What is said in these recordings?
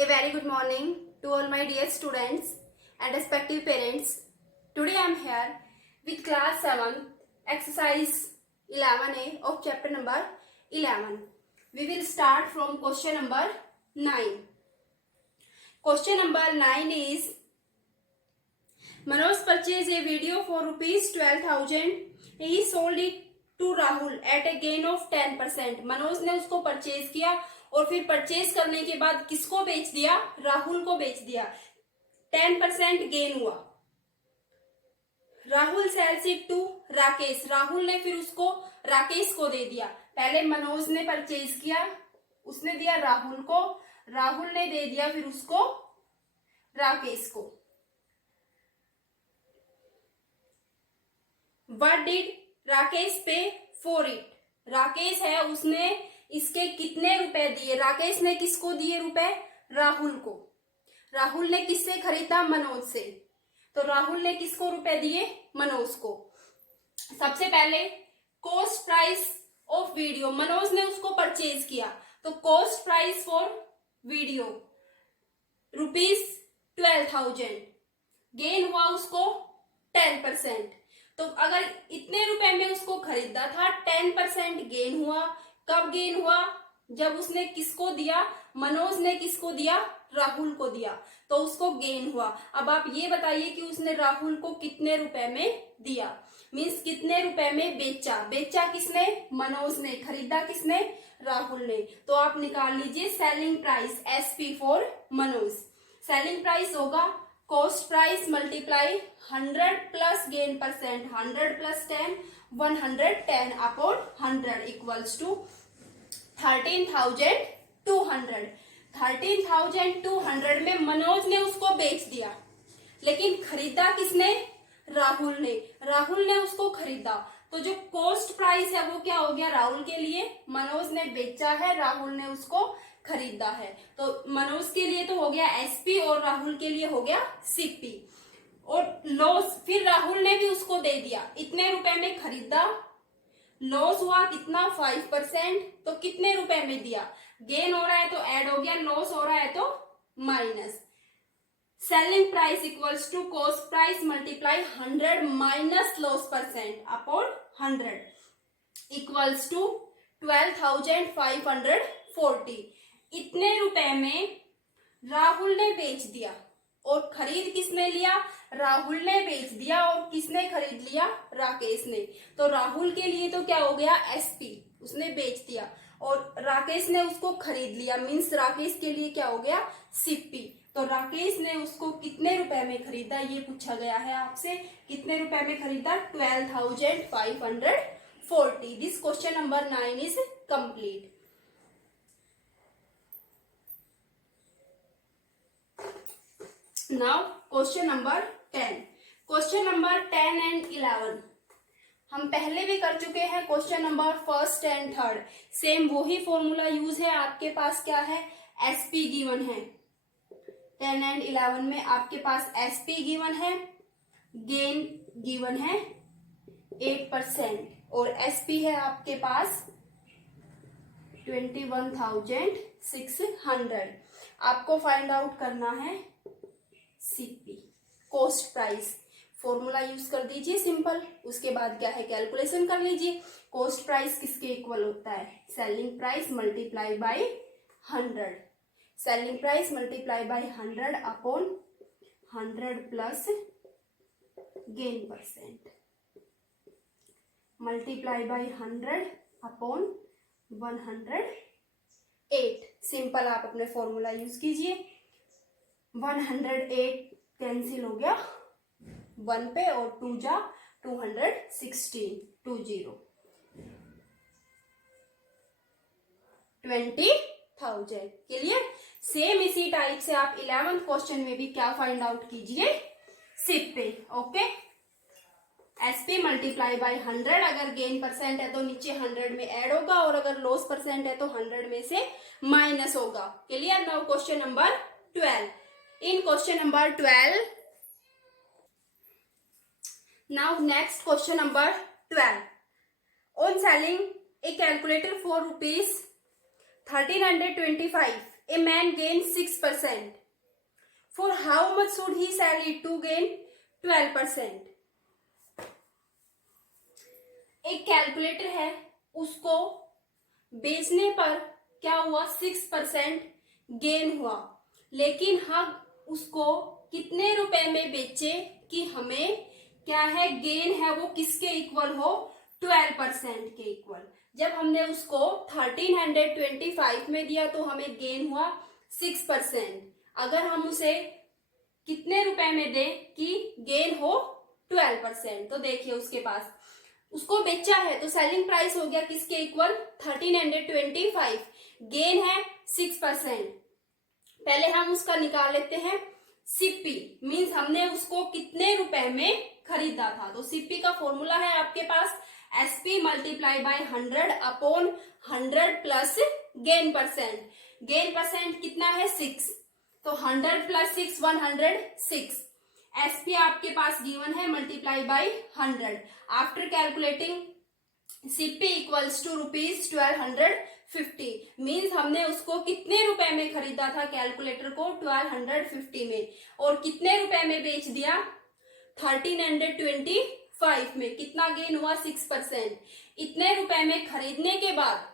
A very good morning to all my dear students and respective parents. Today I am here with class 7 exercise 11A of chapter number 11. We will start from question number 9. Question number 9 is Manoj purchased a video for rupees 12,000. He sold it to Rahul at a gain of 10%. Manoj ने उसको purchase किया और फिर purchase करने के बाद किसको बेच दिया? राहुल को बेच दिया. 10% गेन हुआ. Rahul sells it to Rakesh. Rahul ने फिर उसको राकेश को दे दिया. पहले मनोज ने परचेज किया, उसने दिया राहुल को, राहुल ने दे दिया फिर उसको राकेश को. What did राकेश पे फॉर इट? राकेश है, उसने इसके कितने रुपए दिए? राकेश ने किसको दिए रुपए? राहुल को. राहुल ने किससे खरीदा? मनोज से. तो राहुल ने किसको रुपए दिए? मनोज को. सबसे पहले cost price of video, Manoj ने उसको परचेज किया तो cost price for video rupees 12,000. Gain हुआ उसको 10%. तो अगर इतने रुपए में उसको खरीदा था, 10% गेन हुआ. कब गेन हुआ? जब उसने किसको दिया? मनोज ने किसको दिया? राहुल को दिया, तो उसको गेन हुआ. अब आप ये बताइए कि उसने राहुल को कितने रुपए में दिया, मीन्स कितने रुपए में बेचा. बेचा किसने? मनोज ने. खरीदा किसने? राहुल ने. तो आप निकाल लीजिए selling price SP for Manoj. Selling price होगा cost price multiply 100 plus gain percent. 100 plus 10 110 upon 100 equals to 13,200. 13,200 में मनोज ने उसको बेच दिया, लेकिन खरीदा किसने? राहुल ने. राहुल ने उसको खरीदा, तो जो कॉस्ट प्राइस है वो क्या हो गया? राहुल के लिए. मनोज ने बेचा है, राहुल ने उसको खरीदा है. तो मनोज के लिए तो हो गया SP और राहुल के लिए हो गया CP. और लॉस फिर राहुल ने भी उसको दे दिया. इतने रुपए में खरीदा, लॉस हुआ कितना? 5%. तो कितने रुपए में दिया? गेन हो रहा है तो ऐड हो गया, लॉस हो रहा है तो minus. Selling price equals to cost price multiply 100 minus loss percent upon 100 equals to 12,540. इतने रुपए में राहुल ने बेच दिया और खरीद किसने लिया? राहुल ने बेच दिया. और किसने खरीद लिया? राकेश ने. तो राहुल के लिए तो क्या हो गया? SP, उसने बेच दिया, और राकेश ने उसको खरीद लिया, मीन्स राकेश के लिए क्या हो गया? CP. तो राकेश ने उसको कितने रुपए में खरीदा, ये पूछा गया है आपसे. कितने रुपए में खरीदा? 12,540. This question number 9 is complete. Now question number 10. Question number 10 and 11 हम पहले भी कर चुके हैं. Question number first and third same वही फॉर्मूला यूज है. आपके पास क्या है? SP गिवन है. 10 एंड 11 में आपके पास SP गिवन है, गेन गिवन है 8% और SP है आपके पास 21,600. आपको फाइंड आउट करना है CP, cost price. Formula use कर दीजिए सिंपल. उसके बाद क्या है? कैलकुलेशन कर लीजिए. कॉस्ट प्राइस किसके इक्वल होता है? Selling price multiply by 100. Selling price multiply by 100 upon 100 plus gain percent multiply by 100 upon 108. Simple आप अपने फॉर्मूला यूज कीजिए. 108 कैंसिल हो गया 1 पे और 2 जा 216 20 20,000. क्लियर? सेम इसी टाइप से आप 11th क्वेश्चन में भी क्या फाइंड आउट कीजिए? सिप पे. ओके. SP multiply by 100. अगर गेन परसेंट है तो नीचे 100 में ऐड होगा, और अगर लॉस परसेंट है तो 100 में से माइनस होगा. Clear? Now question number 12. In question number 12, now next question number 12. On selling a calculator for rupees 1325, a man gain 6%. For how much should he sell it to gain 12%? एक calculator है, उसको बेचने पर क्या हुआ, 6% gain हुआ, लेकिन हम उसको कितने रुपए में बेचे कि हमें क्या है, गेन है वो किसके इक्वल हो, 12% के इक्वल. जब हमने उसको 1325 में दिया तो हमें गेन हुआ 6%. अगर हम उसे कितने रुपए में दे कि गेन हो 12%, तो देखिए उसके पास उसको बेचा है तो सेलिंग प्राइस हो गया किसके इक्वल, 1325. गेन है 6%. पहले हम उसका निकाल लेते हैं सीपी, मींस हमने उसको कितने रुपए में खरीदा था. तो सीपी का फॉर्मूला है आपके पास SP multiply by 100 upon 100 plus gain percent. Gain percent कितना है 6, तो 100 प्लस 6 106. एसपी आपके पास गिवन है multiply by 100. After calculating CP equals to ₹1250. Means हमने उसको कितने रुपए में खरीदा था कैलकुलेटर को, 1250 में, और कितने रुपए में बेच दिया, 1325 में. कितना गेन हुआ, 6%. इतने रुपए में खरीदने के बाद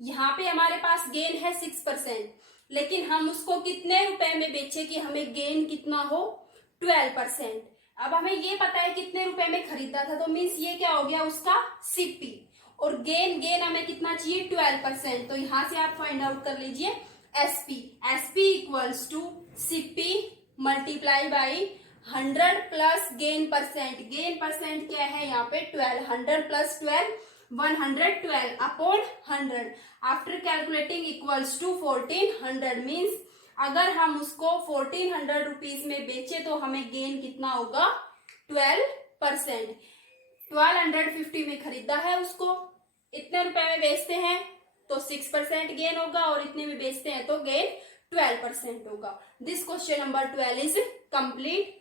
यहाँ पे हमारे पास गेन है 6%, लेकिन हम उसको कितने रुपए में बेचे कि हमें गेन कितना हो, 12%. अब हमें ये पता है कितने रुपए में खरीदा था, तो मीन्स ये क्या हो गया उसका सीपी, और गेन हमें कितना चाहिए, 12%. तो यहां से आप फाइंड आउट कर लीजिए SP. SP equals to CP multiply by 100 plus gain percent. Gain percent क्या है यहाँ पे 12. 100 plus 12 112 upon 100. After calculating equals to 1400. Means अगर हम उसको 1400 रुपीज में बेचे तो हमें गेन कितना होगा, 12%. 1250 में खरीदा है उसको, इतने रुपए में बेचते हैं तो 6% गेन होगा, और इतने में बेचते हैं तो गेन 12% होगा. This question number 12 is complete.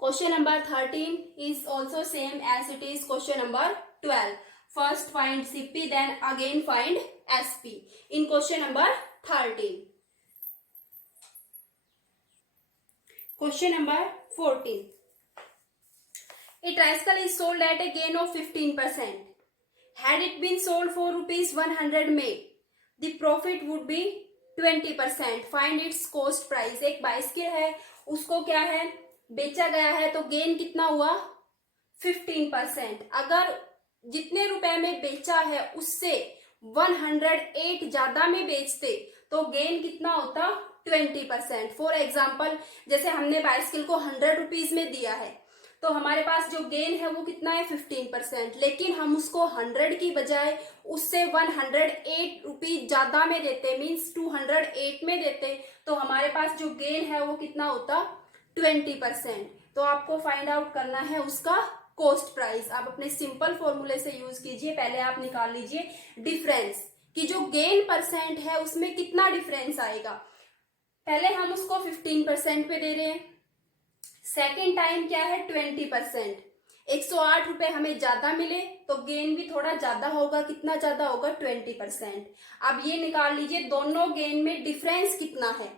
Question number 13 is also same as it is question number 12. First find CP, then again find SP in question number 13. Question number 14. A tricycle is sold at a gain of 15%. Had it been sold for ₹100 में, the profit would be 20%. Find its cost price. एक bicycle है, उसको क्या है, बेचा गया है, तो गेन कितना हुआ, 15%. अगर जितने रुपए में बेचा है उससे 108 ज्यादा में बेचते तो गेन कितना होता, 20%. फॉर एग्जाम्पल, जैसे हमने बाइसिकल को 100 रुपीज में दिया है तो हमारे पास जो गेन है वो कितना है, 15%. लेकिन हम उसको 100 की बजाय उससे 108 रुपीज ज्यादा में देते, मीन्स 208 में देते, तो हमारे पास जो गेन है वो कितना होता, 20%. तो आपको फाइंड आउट करना है उसका कॉस्ट प्राइस. आप अपने सिंपल फॉर्मूले से यूज कीजिए. पहले आप निकाल लीजिए डिफरेंस कि जो गेन परसेंट है उसमें कितना डिफरेंस आएगा. पहले हम उसको 15% पे दे रहे हैं, सेकेंड टाइम क्या है 20%. 108 रुपए हमें ज्यादा मिले तो गेन भी थोड़ा ज्यादा होगा. कितना ज्यादा होगा, 20%. अब ये निकाल लीजिए दोनों गेन में डिफरेंस कितना है,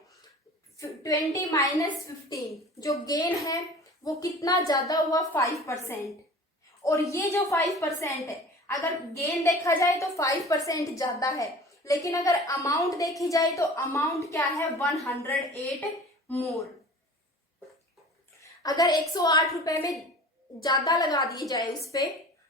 20 माइनस 15. जो गेन है वो कितना ज्यादा हुआ, 5%. और ये जो 5% है, अगर गेन देखा जाए तो 5% ज्यादा है, लेकिन अगर अमाउंट देखी जाए तो अमाउंट क्या है, 108 मोर. अगर 108 रुपए में ज्यादा लगा दिए जाए उस पे,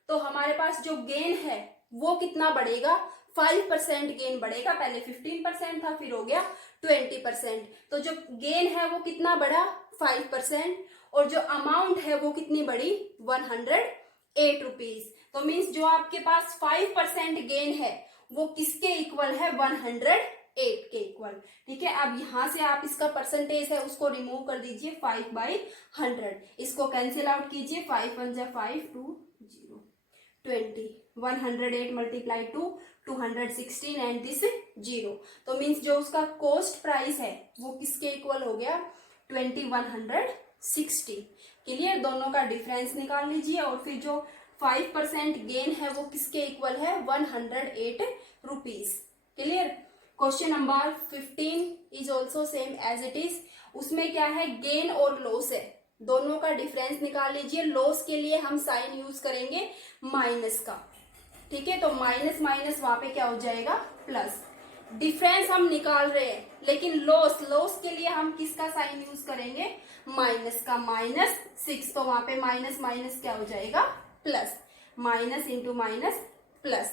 तो हमारे पास जो गेन है वो कितना बढ़ेगा, 5% गेन बढ़ेगा. पहले 15% था, फिर हो गया 20%. तो जो गेन है वो कितना बढ़ा, 5%, और जो अमाउंट है वो कितनी बढ़ी, 108 रुपीज. तो मीन्स जो आपके पास 5% गेन है वो किसके इक्वल है, 108 के इक्वल. ठीक है. अब यहां से आप इसका परसेंटेज है उसको रिमूव कर दीजिए, 5/100. इसको कैंसिल आउट कीजिए, 5 1 जा 5 2 0 20. 108 मल्टीप्लाई टू 216 एंड दिस 0. तो मीन्स जो उसका कॉस्ट प्राइस है वो किसके इक्वल हो गया, 2160. क्लियर. दोनों का डिफरेंस निकाल लीजिए, और फिर जो 5% गेन है वो किसके इक्वल है, 108 rupees. Clear. Question number 15 is also same as it is. उसमें क्या है, गेन और लॉस है, दोनों का डिफरेंस निकाल लीजिए। लॉस के लिए हम साइन यूज करेंगे माइनस का, ठीक है, तो माइनस माइनस वहां पे क्या हो जाएगा, प्लस। डिफरेंस हम निकाल रहे हैं, लेकिन लॉस के लिए हम किसका साइन यूज करेंगे, माइनस का, -6, तो वहां पे माइनस माइनस क्या हो जाएगा, plus, minus into minus plus,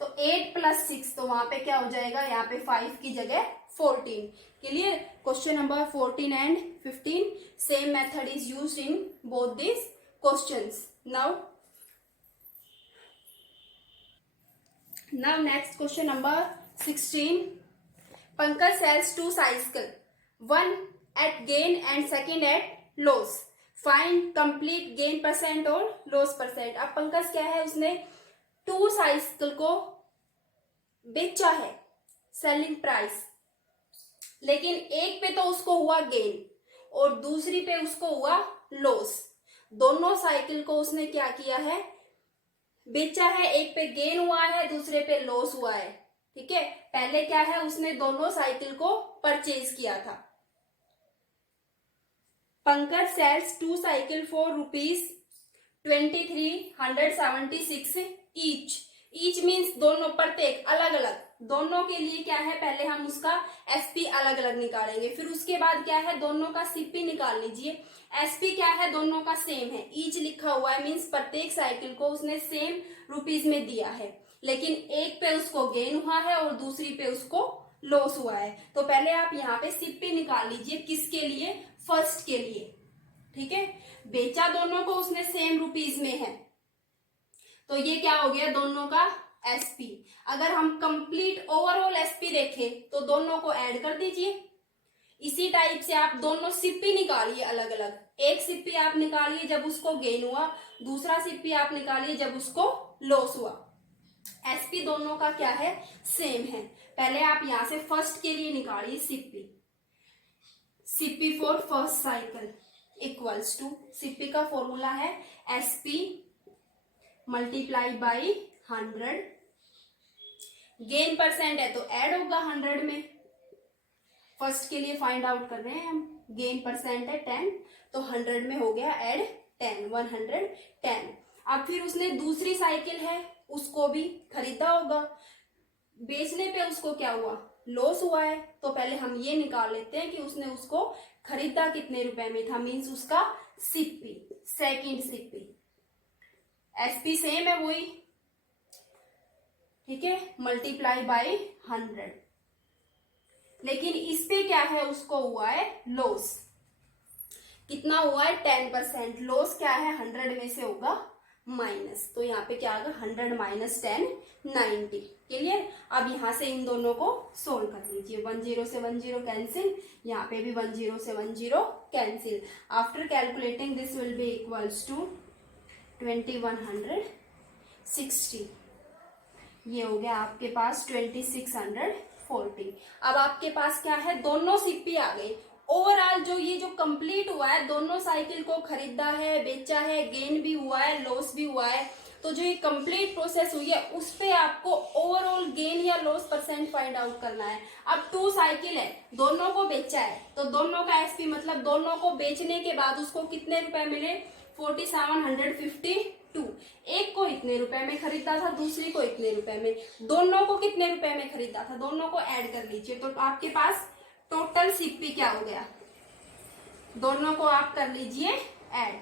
तो 8 + 6, तो वहां पे क्या हो जाएगा, यहाँ पे 5 की जगह 14। Clear. Question number 14 and 15 same method is used in both this questions. Now next question number 16. Pankaj sells 2 cycles, one at gain and second at loss. Find complete gain % और loss %। अब पंकज क्या है, उसने 2 साइकिल को बेचा है, selling price, लेकिन एक पे तो उसको हुआ गेन और दूसरी पे उसको हुआ लॉस। दोनों साइकिल को उसने क्या किया है, बेचा है, एक पे गेन हुआ है, दूसरे पे लॉस हुआ है, ठीक है। पहले क्या है, उसने दोनों साइकिल को परचेज किया था। Pankaj sells 2 cycle for ₹2376 each means दोनों, प्रत्येक, अलग अलग, दोनों के लिए क्या है, पहले हम उसका एसपी अलग अलग निकालेंगे, फिर उसके बाद क्या है, दोनों का सीपी निकाल लीजिए। एसपी क्या है, दोनों का सेम है, ईच लिखा हुआ है, मीन्स प्रत्येक साइकिल को उसने सेम रुपीज में दिया है, लेकिन एक पे उसको गेन हुआ है और दूसरी पे उसको लॉस हुआ है। तो पहले आप यहाँ पे सीपी निकाल लीजिए, किसके लिए, फर्स्ट के लिए, ठीक है। बेचा दोनों को उसने सेम रुपीज में है, तो ये क्या हो गया, दोनों का एसपी। अगर हम कंप्लीट ओवरऑल एसपी देखें तो दोनों को ऐड कर दीजिए। इसी टाइप से आप दोनों सिप्पी निकालिए अलग अलग। एक सिप्पी आप निकालिए जब उसको गेन हुआ, दूसरा सिप्पी आप निकालिए जब उसको लॉस हुआ। एसपी दोनों का क्या है, सेम है। पहले आप यहां से फर्स्ट के लिए निकालिए CP. CP for first cycle equals to, CP का फॉर्मूला है एसपी मल्टीप्लाई बाई 100। गेन % है तो ऐड होगा 100 में, फर्स्ट के लिए फाइंड आउट कर रहे हैं हम। गेन % है 10, तो 100 में हो गया ऐड 10, 110। अब फिर उसने दूसरी साइकिल है, उसको भी खरीदा होगा, बेचने पे उसको क्या हुआ, लॉस हुआ है, तो पहले हम ये निकाल लेते हैं कि उसने उसको खरीदा कितने रुपए में था, मीन्स उसका CP, second CP. SP same है वही, ठीक है, मल्टीप्लाई बाई 100। लेकिन इस पे क्या है, उसको हुआ है लॉस, कितना हुआ है, 10%। लॉस क्या है, 100 में से होगा माइनस, तो यहाँ पे क्या आएगा, 100 - 10 90। क्लियर। अब यहाँ से इन दोनों को सोल्व कर लीजिए। 10 से 10 कैंसिल, यहाँ पे भी 10 से 10 cancel. After calculating this will be equals to 2160। ये हो गया आपके पास 2640। अब आपके पास क्या है, दोनों सिप्पी आ गए। ओवरऑल जो ये जो कंप्लीट हुआ है, दोनों साइकिल को खरीदा है, बेचा है, गेन भी हुआ है, लॉस भी हुआ है, तो जो ये कंप्लीट प्रोसेस हुई है उस पे आपको ओवरऑल गेन या लॉस % फाइंड आउट करना है। अब 2 साइकिल है, दोनों को बेचा है, तो दोनों का एसपी मतलब दोनों को बेचने के बाद उसको कितने रुपए मिले, 4752। एक को इतने रुपए में खरीदा था, दूसरी को इतने रुपए में, दोनों को कितने रुपए में खरीदा था, दोनों को ऐड कर लीजिए, तो आपके पास टोटल सीपी क्या हो गया, दोनों को आप कर लीजिए ऐड,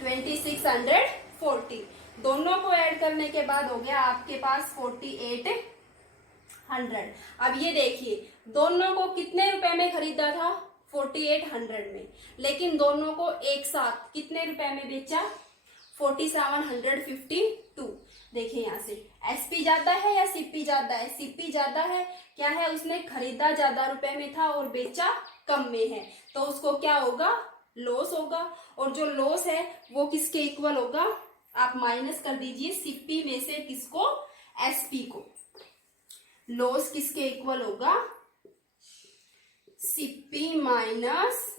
2640। दोनों को ऐड करने के बाद हो गया आपके पास 4800। अब ये देखिए, दोनों को कितने रुपए में खरीदा था, 4800 में, लेकिन दोनों को एक साथ कितने रुपए में बेचा, 4752। देखिए यहाँ से एसपी ज्यादा है या सीपी ज्यादा है, सीपी ज्यादा है। क्या है, उसने खरीदा ज्यादा रुपए में था और बेचा कम में है, तो उसको क्या होगा, लॉस होगा। और जो लॉस है वो किसके इक्वल होगा, आप माइनस कर दीजिए सीपी में से किसको, एसपी को। लॉस किसके इक्वल होगा, CP minus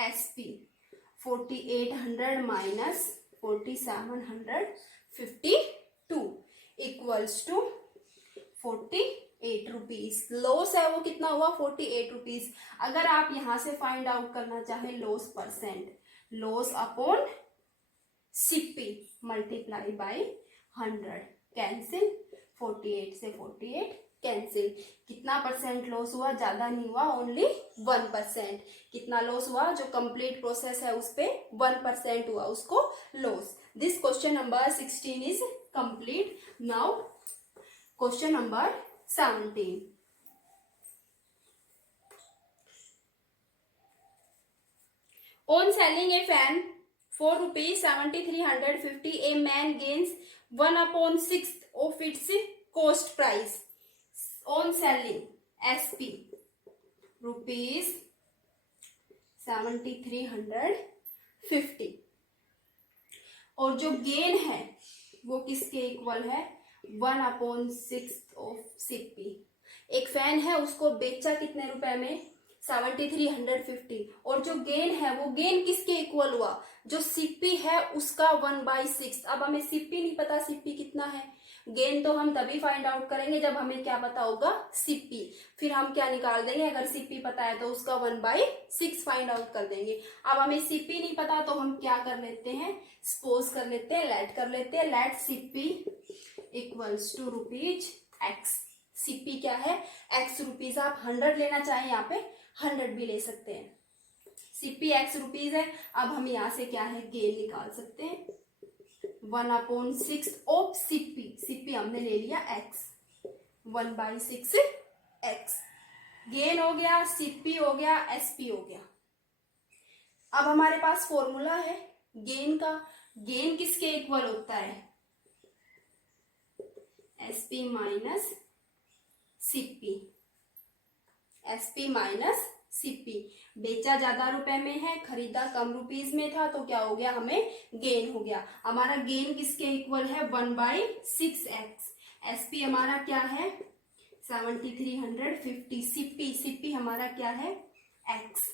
SP. 4800 minus 4752 equals to 4800। 48 rupees. Loss है वो कितना हुआ 48 रुपीज। अगर आप यहां से फाइंड आउट करना चाहें loss percent, loss upon CP multiply by 100, cancel 48 से 48 कैंसिल। कितना परसेंट लॉस हुआ, ज्यादा नहीं हुआ, ओनली 1%। कितना लॉस हुआ, जो कंप्लीट प्रोसेस है उस पे 1% हुआ उसको loss. This question number 16 is complete. Now question number 17। On selling a fan for rupees 7,350, a man gains 1/6 of its cost price. On selling SP rupees 7,350, और जो गेन है वो किसके इक्वल है 1/6 ऑफ सीपी। एक फैन है उसको बेचा कितने रुपए में 7,350, और जो गेन है वो गेन किसके इक्वल हुआ, जो सीपी है उसका 1/6। अब हमें सीपी नहीं पता सीपी कितना है, गेन तो हम तभी फाइंड आउट करेंगे जब हमें क्या पता होगा सीपी। फिर हम क्या निकाल देंगे, अगर सीपी पता है तो उसका 1/6 फाइंड आउट कर देंगे। अब हमें सीपी नहीं पता तो हम क्या कर लेते हैं, सपोज कर लेते हैं, लेट कर लेते हैं, let CP equals to rupees x. CP क्या है एक्स रुपीज। आप 100 लेना चाहें यहाँ पे 100 भी ले सकते हैं। सीपी एक्स रुपीज है। अब हम यहाँ से क्या है गेन निकाल सकते हैं 1/6 ऑफ सीपी। सीपी हमने ले लिया एक्स, 1/6 एक्स। गेन हो गया, सीपी हो गया, एसपी हो गया। अब हमारे पास फॉर्मूला है गेन का। गेन किसके इक्वल होता है SP minus CP. SP minus CP. बेचा ज्यादा रुपए में है, खरीदा कम रुपीज में था, तो क्या हो गया हमें गेन हो गया। हमारा गेन किसके इक्वल है 1/6 एक्स। एसपी हमारा क्या है 7,350। सीपी सीपी हमारा क्या है एक्स,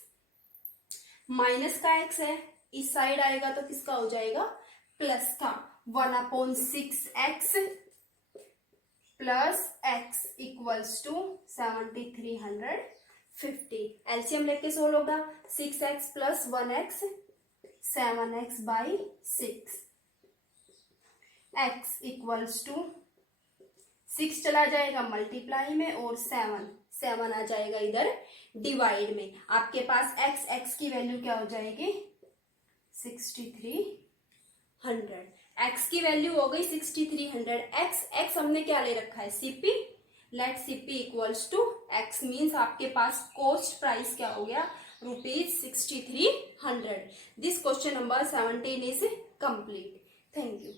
माइनस का एक्स है, इस साइड आएगा तो किसका हो जाएगा प्लस का। 1/6 x plus x equals to 7,350। LCM लेके सोल्व होगा 6x plus 1x 7x/6। x equals to 6 चला जाएगा मल्टीप्लाई में और 7 आ जाएगा इधर डिवाइड में। आपके पास x की वैल्यू क्या हो जाएगी 6,300। x की वैल्यू हो गई 6,300। x हमने क्या ले रखा है CP. Let CP equals to x means आपके पास कॉस्ट प्राइस क्या हो गया rupees 6,300। This question number 17 is complete. Thank you.